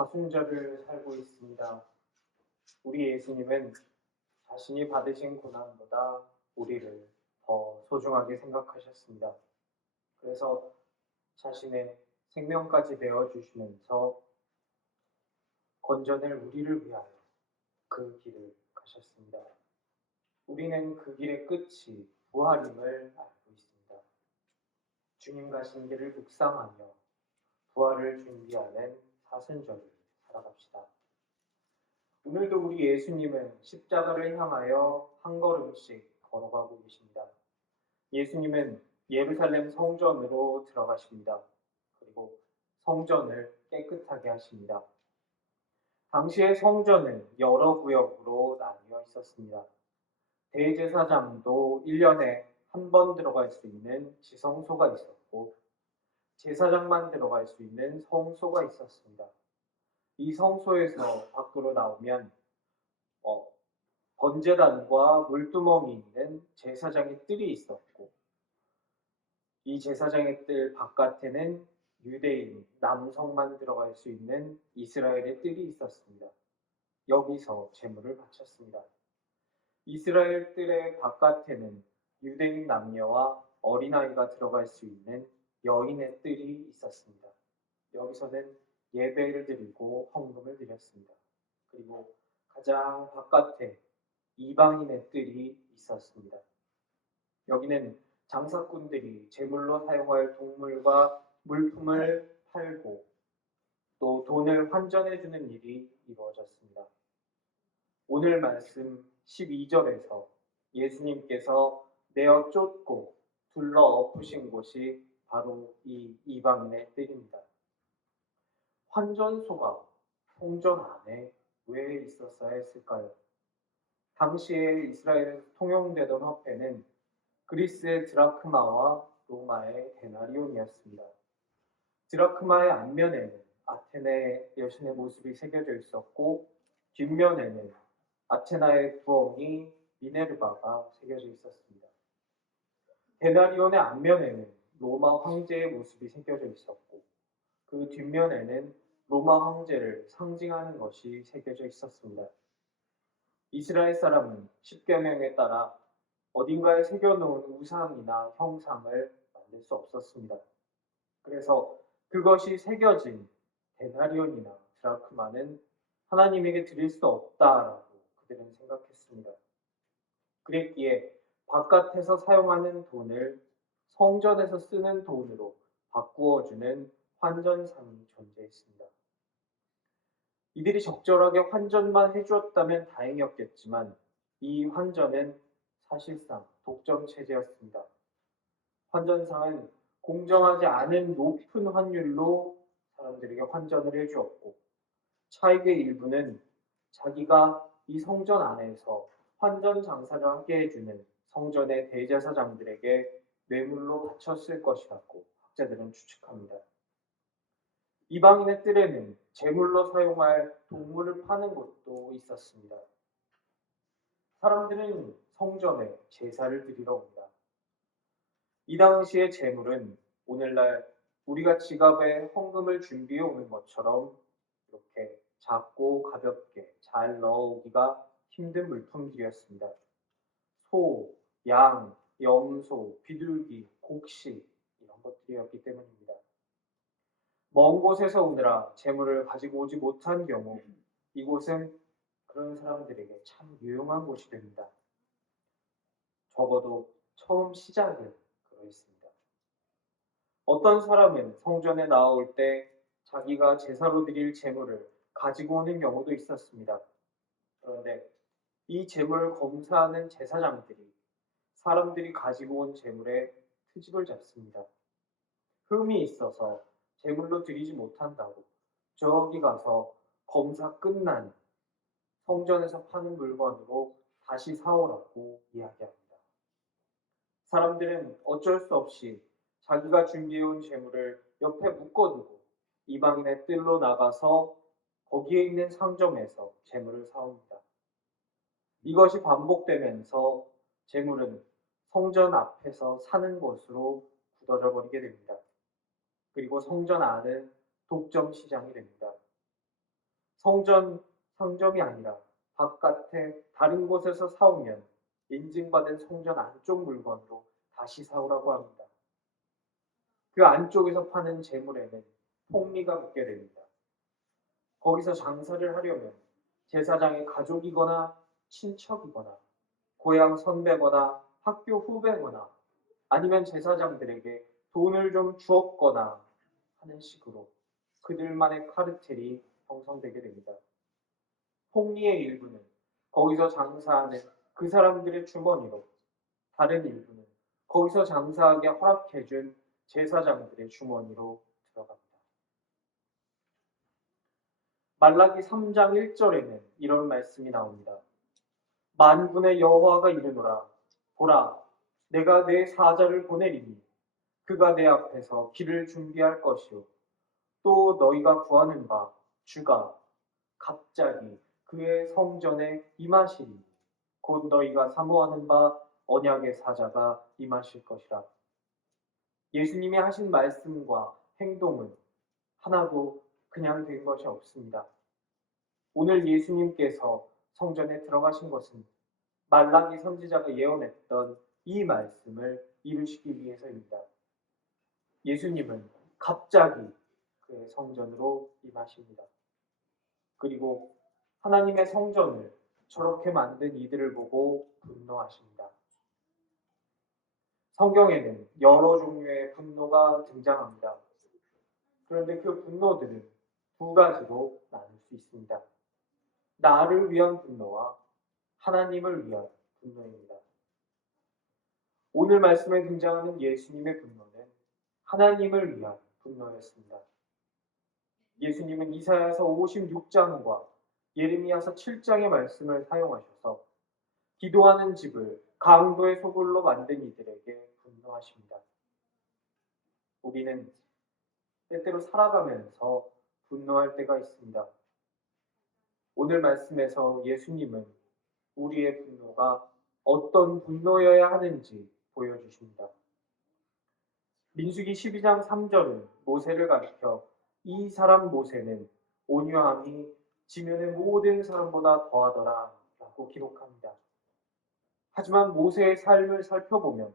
사순절을 살고 있습니다. 우리 예수님은 자신이 받으신 고난보다 우리를 더 소중하게 생각하셨습니다. 그래서 자신의 생명까지 내어주시면서 건전을 우리를 위하여 그 길을 가셨습니다. 우리는 그 길의 끝이 부활임을 알고 있습니다. 주님 가신 길을 묵상하며 부활을 준비하는 사순절을 살아갑시다. 오늘도 우리 예수님은 십자가를 향하여 한 걸음씩 걸어가고 계십니다. 예수님은 예루살렘 성전으로 들어가십니다. 그리고 성전을 깨끗하게 하십니다. 당시의 성전은 여러 구역으로 나뉘어 있었습니다. 대제사장도 1년에 한 번 들어갈 수 있는 지성소가 있었고, 제사장만 들어갈 수 있는 성소가 있었습니다. 이 성소에서 밖으로 나오면 번제단과 물두멍이 있는 제사장의 뜰이 있었고, 이 제사장의 뜰 바깥에는 유대인 남성만 들어갈 수 있는 이스라엘의 뜰이 있었습니다. 여기서 제물을 바쳤습니다. 이스라엘 뜰의 바깥에는 유대인 남녀와 어린아이가 들어갈 수 있는 여인의 뜰이 있었습니다. 여기서는 예배를 드리고 헌금을 드렸습니다. 그리고 가장 바깥에 이방인의 뜰이 있었습니다. 여기는 장사꾼들이 제물로 사용할 동물과 물품을 팔고 또 돈을 환전해주는 일이 이루어졌습니다. 오늘 말씀 12절에서 예수님께서 내어 쫓고 둘러 엎으신 곳이 바로 이 이방인의 뜰입니다. 환전소가 성전 안에 왜 있었어야 했을까요? 당시에 이스라엘에서 통용되던 화폐는 그리스의 드라크마와 로마의 데나리온이었습니다. 드라크마의 앞면에는 아테네 여신의 모습이 새겨져 있었고, 뒷면에는 아테나의 부엉이 미네르바가 새겨져 있었습니다. 데나리온의 앞면에는 로마 황제의 모습이 새겨져 있었고, 그 뒷면에는 로마 황제를 상징하는 것이 새겨져 있었습니다. 이스라엘 사람은 십계명에 따라 어딘가에 새겨놓은 우상이나 형상을 만들 수 없었습니다. 그래서 그것이 새겨진 데나리온이나 드라크마는 하나님에게 드릴 수 없다라고 그들은 생각했습니다. 그랬기에 바깥에서 사용하는 돈을 성전에서 쓰는 돈으로 바꾸어주는 환전상이 존재했습니다. 이들이 적절하게 환전만 해주었다면 다행이었겠지만 이 환전은 사실상 독점 체제였습니다. 환전상은 공정하지 않은 높은 환율로 사람들에게 환전을 해주었고, 차익의 일부는 자기가 이 성전 안에서 환전 장사를 하게 해주는 성전의 대제사장들에게 뇌물로 바쳤을 것이라고 학자들은 추측합니다. 이방인의 뜰에는 제물로 사용할 동물을 파는 곳도 있었습니다. 사람들은 성전에 제사를 드리러 옵니다. 이 당시의 제물은 오늘날 우리가 지갑에 헌금을 준비해 오는 것처럼 이렇게 작고 가볍게 잘 넣어오기가 힘든 물품들이었습니다. 소, 양, 염소, 비둘기, 곡식 이런 것들이었기 때문입니다. 먼 곳에서 오느라 제물을 가지고 오지 못한 경우 이곳은 그런 사람들에게 참 유용한 곳이 됩니다. 적어도 처음 시작은 그러했습니다. 어떤 사람은 성전에 나올 때 자기가 제사로 드릴 제물을 가지고 오는 경우도 있었습니다. 그런데 이 제물을 검사하는 제사장들이 사람들이 가지고 온 제물에 트집을 잡습니다. 흠이 있어서 제물로 드리지 못한다고 저기 가서 검사 끝난 성전에서 파는 물건으로 다시 사오라고 이야기합니다. 사람들은 어쩔 수 없이 자기가 준비해온 제물을 옆에 묶어두고 이방인의 뜰로 나가서 거기에 있는 상점에서 제물을 사옵니다. 이것이 반복되면서 제물은 성전 앞에서 사는 것으로 굳어져 버리게 됩니다. 그리고 성전 안은 독점 시장이 됩니다. 성전 상점이 아니라 바깥에 다른 곳에서 사오면 인증받은 성전 안쪽 물건으로 다시 사오라고 합니다. 그 안쪽에서 파는 재물에는 폭리가 붙게 됩니다. 거기서 장사를 하려면 제사장의 가족이거나 친척이거나 고향 선배거나 학교 후배거나 아니면 제사장들에게 돈을 좀 주었거나 하는 식으로 그들만의 카르텔이 형성되게 됩니다. 폭리의 일부는 거기서 장사하는 그 사람들의 주머니로, 다른 일부는 거기서 장사하게 허락해준 제사장들의 주머니로 들어갑니다. 말라기 3장 1절에는 이런 말씀이 나옵니다. 만군의 여호와가 이르노라. 보라, 내가 내 사자를 보내리니 그가 내 앞에서 길을 준비할 것이요. 또 너희가 구하는 바 주가 갑자기 그의 성전에 임하시리니 곧 너희가 사모하는 바 언약의 사자가 임하실 것이라. 예수님이 하신 말씀과 행동은 하나도 그냥 된 것이 없습니다. 오늘 예수님께서 성전에 들어가신 것은 말라기 선지자가 예언했던 이 말씀을 이루시기 위해서입니다. 예수님은 갑자기 그의 성전으로 임하십니다. 그리고 하나님의 성전을 저렇게 만든 이들을 보고 분노하십니다. 성경에는 여러 종류의 분노가 등장합니다. 그런데 그 분노들은 두 가지로 나눌 수 있습니다. 나를 위한 분노와 하나님을 위한 분노입니다. 오늘 말씀에 등장하는 예수님의 분노는 하나님을 위한 분노였습니다. 예수님은 이사야서 56장과 예레미야서 7장의 말씀을 사용하셔서 기도하는 집을 강도의 소굴로 만든 이들에게 분노하십니다. 우리는 때때로 살아가면서 분노할 때가 있습니다. 오늘 말씀에서 예수님은 우리의 분노가 어떤 분노여야 하는지 보여주십니다. 민수기 12장 3절은 모세를 가리켜 이 사람 모세는 온유함이 지면의 모든 사람보다 더하더라 라고 기록합니다. 하지만 모세의 삶을 살펴보면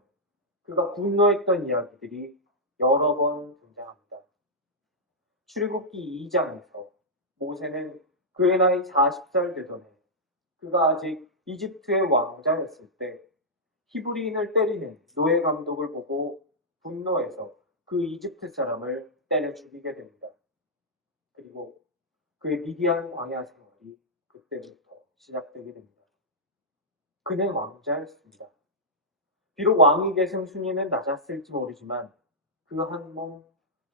그가 분노했던 이야기들이 여러 번 등장합니다. 출애굽기 2장에서 모세는 그의 나이 40살 되던 해 그가 아직 이집트의 왕자였을 때 히브리인을 때리는 노예 감독을 보고 분노해서 그 이집트 사람을 때려 죽이게 됩니다. 그리고 그의 미디안 광야 생활이 그때부터 시작되게 됩니다. 그는 왕자였습니다. 비록 왕위 계승 순위는 낮았을지 모르지만 그 한 몸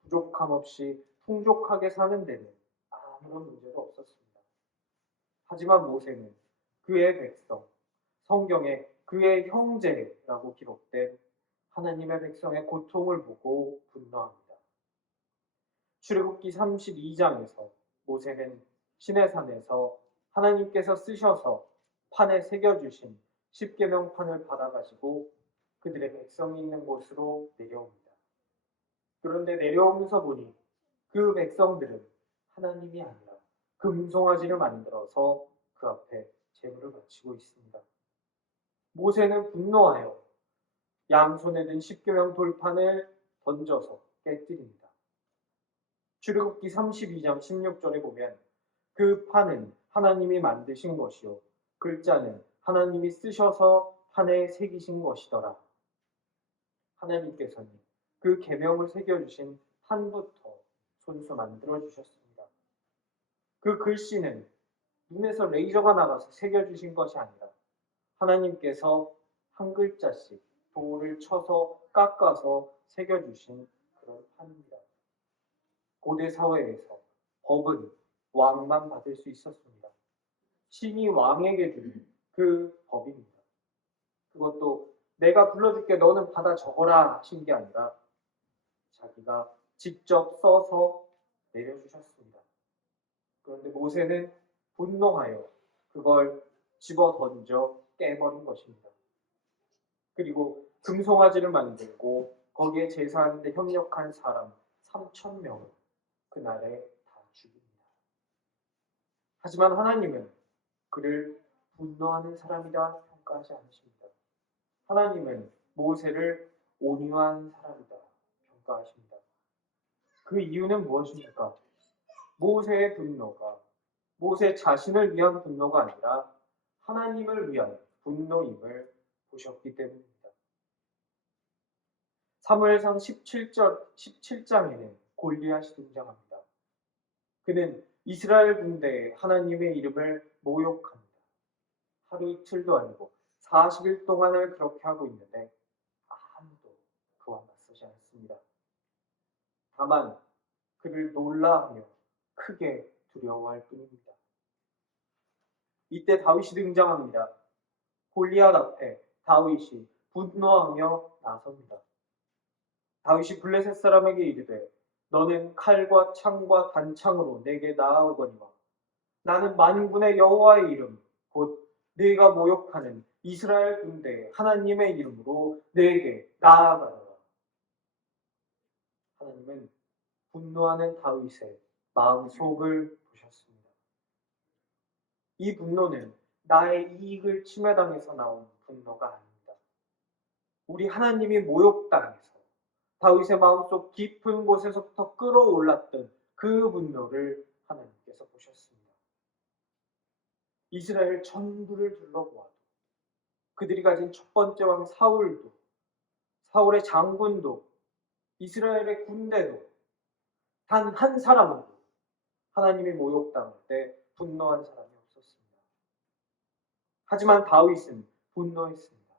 부족함 없이 풍족하게 사는 데는 아무런 문제도 없었습니다. 하지만 모세는 그의 백성, 성경에 그의 형제라고 기록된 하나님의 백성의 고통을 보고 분노합니다. 출애굽기 32장에서 모세는 시내산에서 하나님께서 쓰셔서 판에 새겨주신 십계명판을 받아가지고 그들의 백성이 있는 곳으로 내려옵니다. 그런데 내려오면서 보니 그 백성들은 하나님이 아니라 금송아지를 만들어서 그 앞에 제물을 바치고 있습니다. 모세는 분노하여 양손에 든 십계명 돌판을 던져서 깨뜨립니다. 출애굽기 32장 16절에 보면 그 판은 하나님이 만드신 것이요 글자는 하나님이 쓰셔서 판에 새기신 것이더라. 하나님께서는 그 계명을 새겨주신 판부터 손수 만들어주셨습니다. 그 글씨는 눈에서 레이저가 나가서 새겨주신 것이 아니라 하나님께서 한 글자씩 돌을 쳐서 깎아서 새겨주신 그런 판입니다. 고대 사회에서 법은 왕만 받을 수 있었습니다. 신이 왕에게 주는 그 법입니다. 그것도 내가 불러줄게 너는 받아 적어라 하신 게 아니라 자기가 직접 써서 내려주셨습니다. 그런데 모세는 분노하여 그걸 집어 던져 깨버린 것입니다. 그리고 금송아지를 만들고 거기에 제사하는데 협력한 사람 3,000명을 그날에 다 죽입니다. 하지만 하나님은 그를 분노하는 사람이다 평가하지 않으십니다. 하나님은 모세를 온유한 사람이다 평가하십니다. 그 이유는 무엇입니까? 모세의 분노가 모세 자신을 위한 분노가 아니라 하나님을 위한 분노임을 보셨기 때문입니다. 사무엘상 17장에는 골리앗이 등장합니다. 그는 이스라엘 군대에 하나님의 이름을 모욕합니다. 하루 이틀도 아니고 40일 동안을 그렇게 하고 있는데 아무도 그와 맞서지 않습니다. 다만 그를 놀라하며 크게 두려워할 뿐입니다. 이때 다윗이 등장합니다. 골리앗 앞에 다윗이 분노하며 나섭니다. 다윗이 블레셋 사람에게 이르되 너는 칼과 창과 단창으로 내게 나아오거니와 나는 만군의 여호와의 이름 곧 네가 모욕하는 이스라엘 군대 하나님의 이름으로 네게 나아가노라. 하나님은 분노하는 다윗의 마음속을 보셨습니다. 이 분노는 나의 이익을 침해당해서 나온 분노가 아닙니다. 우리 하나님이 모욕당해서 다윗의 마음속 깊은 곳에서부터 끌어올랐던 그 분노를 하나님께서 보셨습니다. 이스라엘 전부를 둘러보아도 그들이 가진 첫 번째 왕 사울도, 사울의 장군도, 이스라엘의 군대도 단 한 사람도 하나님이 모욕당할 때 분노한 사람이 없었습니다. 하지만 다윗은 분노했습니다.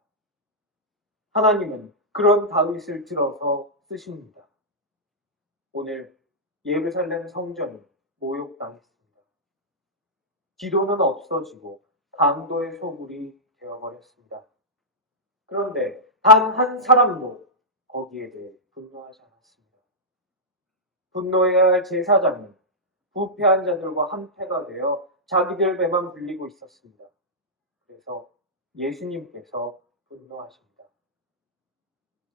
하나님은 그런 다윗을 들어서 쓰십니다. 오늘 예루살렘 성전이 모욕당했습니다. 기도는 없어지고 강도의 소굴이 되어버렸습니다. 그런데 단 한 사람도 거기에 대해 분노하지 않았습니다. 분노해야 할 제사장은 부패한 자들과 한패가 되어 자기들 배만 불리고 있었습니다. 그래서 예수님께서 분노하십니다.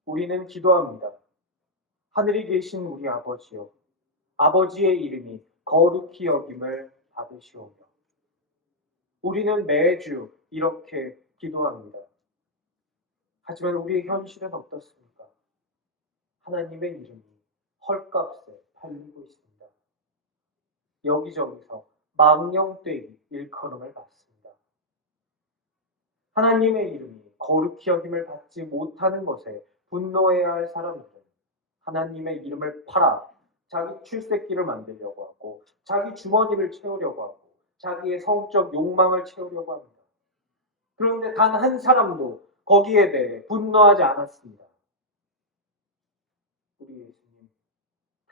우리는 기도합니다. 하늘에 계신 우리 아버지여, 아버지의 이름이 거룩히 여김을 받으시오며. 우리는 매주 이렇게 기도합니다. 하지만 우리의 현실은 어떻습니까? 하나님의 이름이 헐값에 팔리고 있습니다. 여기저기서 망령되이 일컬음을 받습니다. 하나님의 이름이 거룩히 여김을 받지 못하는 것에 분노해야 할 사람들은 하나님의 이름을 팔아 자기 출세기를 만들려고 하고 자기 주머니를 채우려고 하고 자기의 성적 욕망을 채우려고 합니다. 그런데 단 한 사람도 거기에 대해 분노하지 않았습니다. 우리 예수님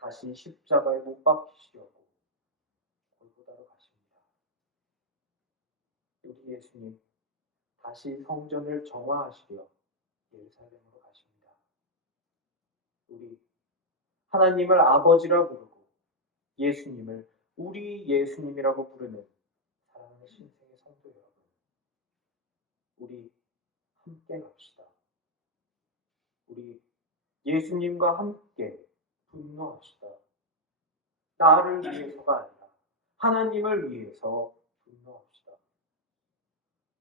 다시 십자가에 못 박히시려고 골고다로 가십니다. 우리 예수님 다시 성전을 정화하시려 예루살렘으로 가십니다. 우리 하나님을 아버지라 부르고 예수님을 우리 예수님이라고 부르는 사랑하는 신생의 성도 여러분, 우리 함께 갑시다. 우리 예수님과 함께 분노합시다. 나를 위해서가 아니라 하나님을 위해서 분노합시다.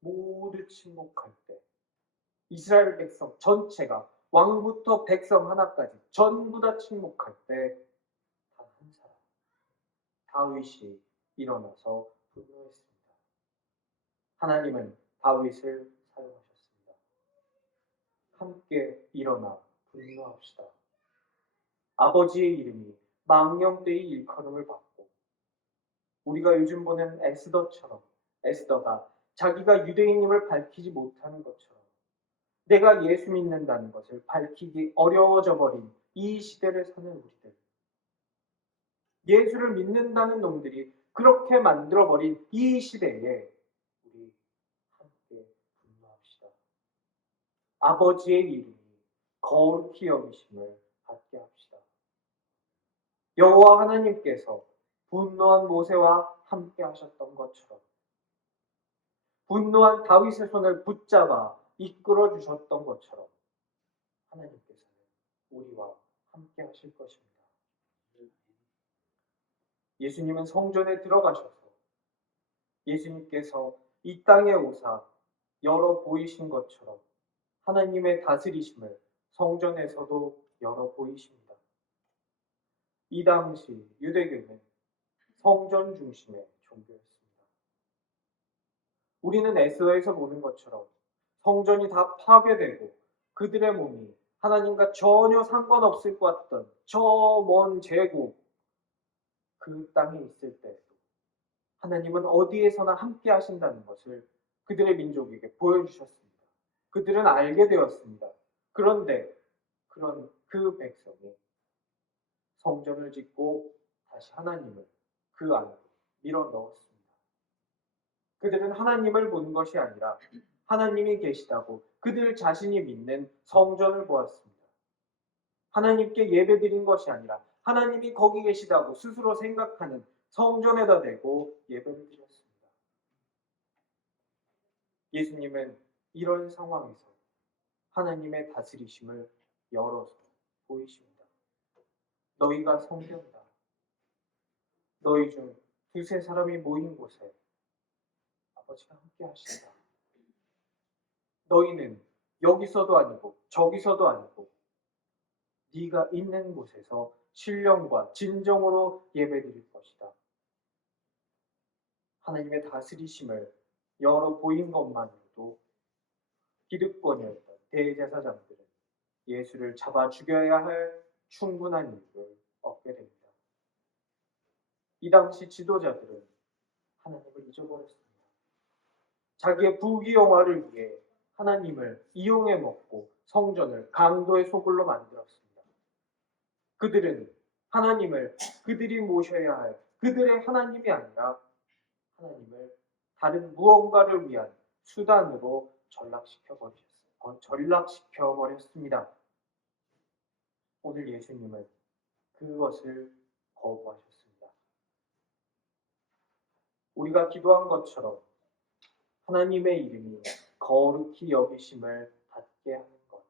모두 침묵할 때 이스라엘 백성 전체가 왕부터 백성 하나까지 전부 다 침묵할 때 단 한 사람 다윗이 일어나서 분노했습니다. 하나님은 다윗을 사용하셨습니다. 함께 일어나 분노합시다. 아버지의 이름이 망령되이 일컬음을 받고 우리가 요즘 보는 에스더처럼 에스더가 자기가 유대인임을 밝히지 못하는 것처럼 내가 예수 믿는다는 것을 밝히기 어려워져 버린 이 시대를 사는 우리들, 예수를 믿는다는 놈들이 그렇게 만들어버린 이 시대에 우리 함께 분노합시다. 아버지의 이름이 거룩히 여기심을 받게 합시다. 여호와 하나님께서 분노한 모세와 함께 하셨던 것처럼 분노한 다윗의 손을 붙잡아 이끌어 주셨던 것처럼 하나님께서는 우리와 함께 하실 것입니다. 예수님은 성전에 들어가셔서 예수님께서 이 땅에 오사 열어 보이신 것처럼 하나님의 다스리심을 성전에서도 열어 보이십니다. 이 당시 유대교는 성전 중심의 종교였습니다. 우리는 에스더에서 보는 것처럼 성전이 다 파괴되고 그들의 몸이 하나님과 전혀 상관없을 것 같던 저 먼 제국 그 땅에 있을 때에도 하나님은 어디에서나 함께 하신다는 것을 그들의 민족에게 보여주셨습니다. 그들은 알게 되었습니다. 그런데 그런 그 백성이 성전을 짓고 다시 하나님을 그 안으로 밀어 넣었습니다. 그들은 하나님을 본 것이 아니라 하나님이 계시다고 그들 자신이 믿는 성전을 보았습니다. 하나님께 예배드린 것이 아니라 하나님이 거기 계시다고 스스로 생각하는 성전에다 대고 예배를 드렸습니다. 예수님은 이런 상황에서 하나님의 다스리심을 열어서 보이십니다. 너희가 성전이다. 너희 중 두세 사람이 모인 곳에 아버지가 함께 하신다. 너희는 여기서도 아니고 저기서도 아니고 네가 있는 곳에서 신령과 진정으로 예배드릴 것이다. 하나님의 다스리심을 열어 보인 것만으로도 기득권이었던 대제사장들은 예수를 잡아 죽여야 할 충분한 이유를 얻게 됩니다. 이 당시 지도자들은 하나님을 잊어버렸습니다. 자기의 부귀영화를 위해 하나님을 이용해 먹고 성전을 강도의 소굴로 만들었습니다. 그들은 하나님을 그들이 모셔야 할 그들의 하나님이 아니라 하나님을 다른 무언가를 위한 수단으로 전락시켜 버렸습니다. 오늘 예수님은 그것을 거부하셨습니다. 우리가 기도한 것처럼 하나님의 이름이 거룩히 여기심을 받게 하는 것.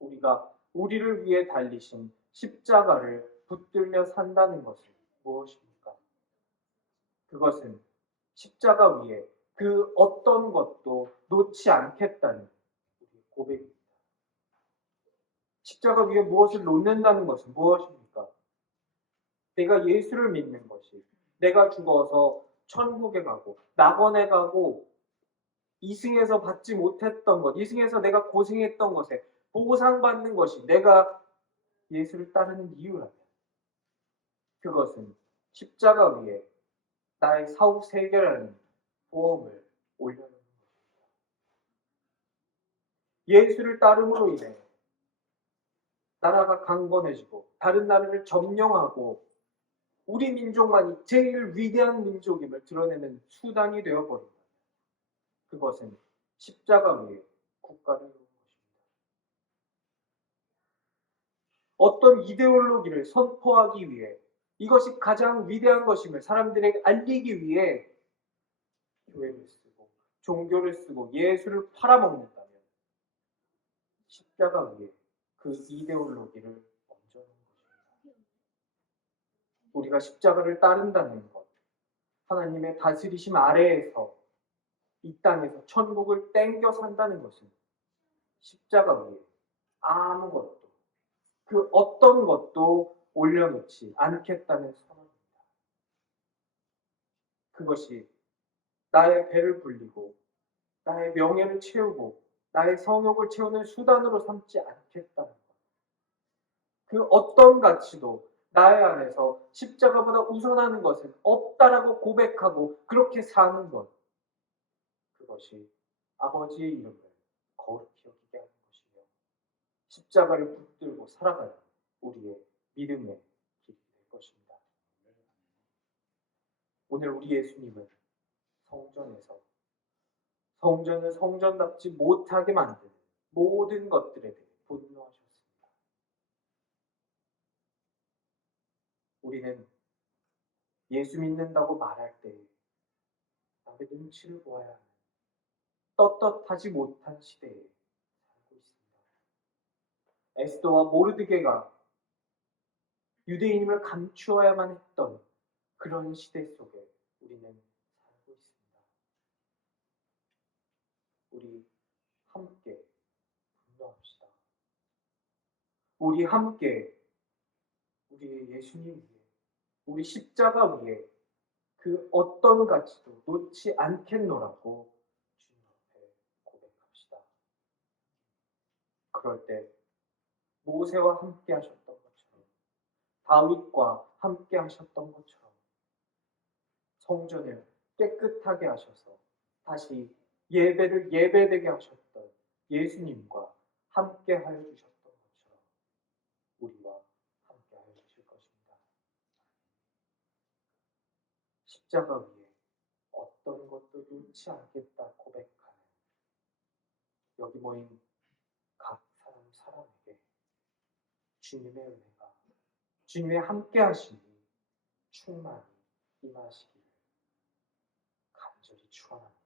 우리가 우리를 위해 달리신 십자가를 붙들며 산다는 것은 무엇입니까? 그것은 십자가 위에 그 어떤 것도 놓지 않겠다는 우리의 고백입니다. 십자가 위에 무엇을 놓는다는 것은 무엇입니까? 내가 예수를 믿는 것이, 내가 죽어서 천국에 가고 낙원에 가고 이승에서 받지 못했던 것, 이승에서 내가 고생했던 것에 보상받는 것이 내가 예수를 따르는 이유라면 그것은 십자가 위에 나의 사후 세계라는 보험을 올려놓는 것입니다. 예수를 따름으로 인해 나라가 강건해지고 다른 나라를 점령하고 우리 민족만이 제일 위대한 민족임을 드러내는 수단이 되어버린 거예요. 그것은 십자가 위에 국가를 놓은 것입니다. 어떤 이데올로기를 선포하기 위해 이것이 가장 위대한 것임을 사람들에게 알리기 위해 교회를 쓰고 종교를 쓰고 예수를 팔아먹는다면 십자가 위에 그 이데올로기를 얹어놓은 것입니다. 우리가 십자가를 따른다는 것, 하나님의 다스리심 아래에서 이 땅에서 천국을 땡겨 산다는 것은 십자가 위에 아무것도 그 어떤 것도 올려놓지 않겠다는 선언입니다. 그것이 나의 배를 불리고 나의 명예를 채우고 나의 성욕을 채우는 수단으로 삼지 않겠다는 것. 그 어떤 가치도 나의 안에서 십자가보다 우선하는 것은 없다라고 고백하고 그렇게 사는 것. 그것이 아버지의 이름을 거룩히 여기게 하는 것이며 십자가를 붙들고 살아가는 우리의 믿음의 길이 될 것입니다. 오늘 우리 예수님은 성전을 성전답지 못하게 만드는 모든 것들에 대해 분노하셨습니다. 우리는 예수 믿는다고 말할 때 남의 눈치를 보아야 하는 떳떳하지 못한 시대에 살고 있습니다. 에스더와 모르드게가 유대인임을 감추어야만 했던 그런 시대 속에 우리는 함께 분노합시다. 우리 함께 우리의 예수님 위에, 우리 십자가 위에 그 어떤 가치도 놓지 않겠노라고 주님 앞에 고백합시다. 그럴 때 모세와 함께 하셨던 것처럼, 다윗과 함께 하셨던 것처럼 성전을 깨끗하게 하셔서 다시 예배를 예배되게 하셨던 예수님과 함께 하여 주셨던 것처럼 우리와 함께 하여 주실 것입니다. 십자가 위에 어떤 것도 놓지 않겠다 고백하는 여기 모인 각 사람에게 주님의 은혜가, 주님의 함께 하심이 충만히 임하시기를 간절히 축원합니다.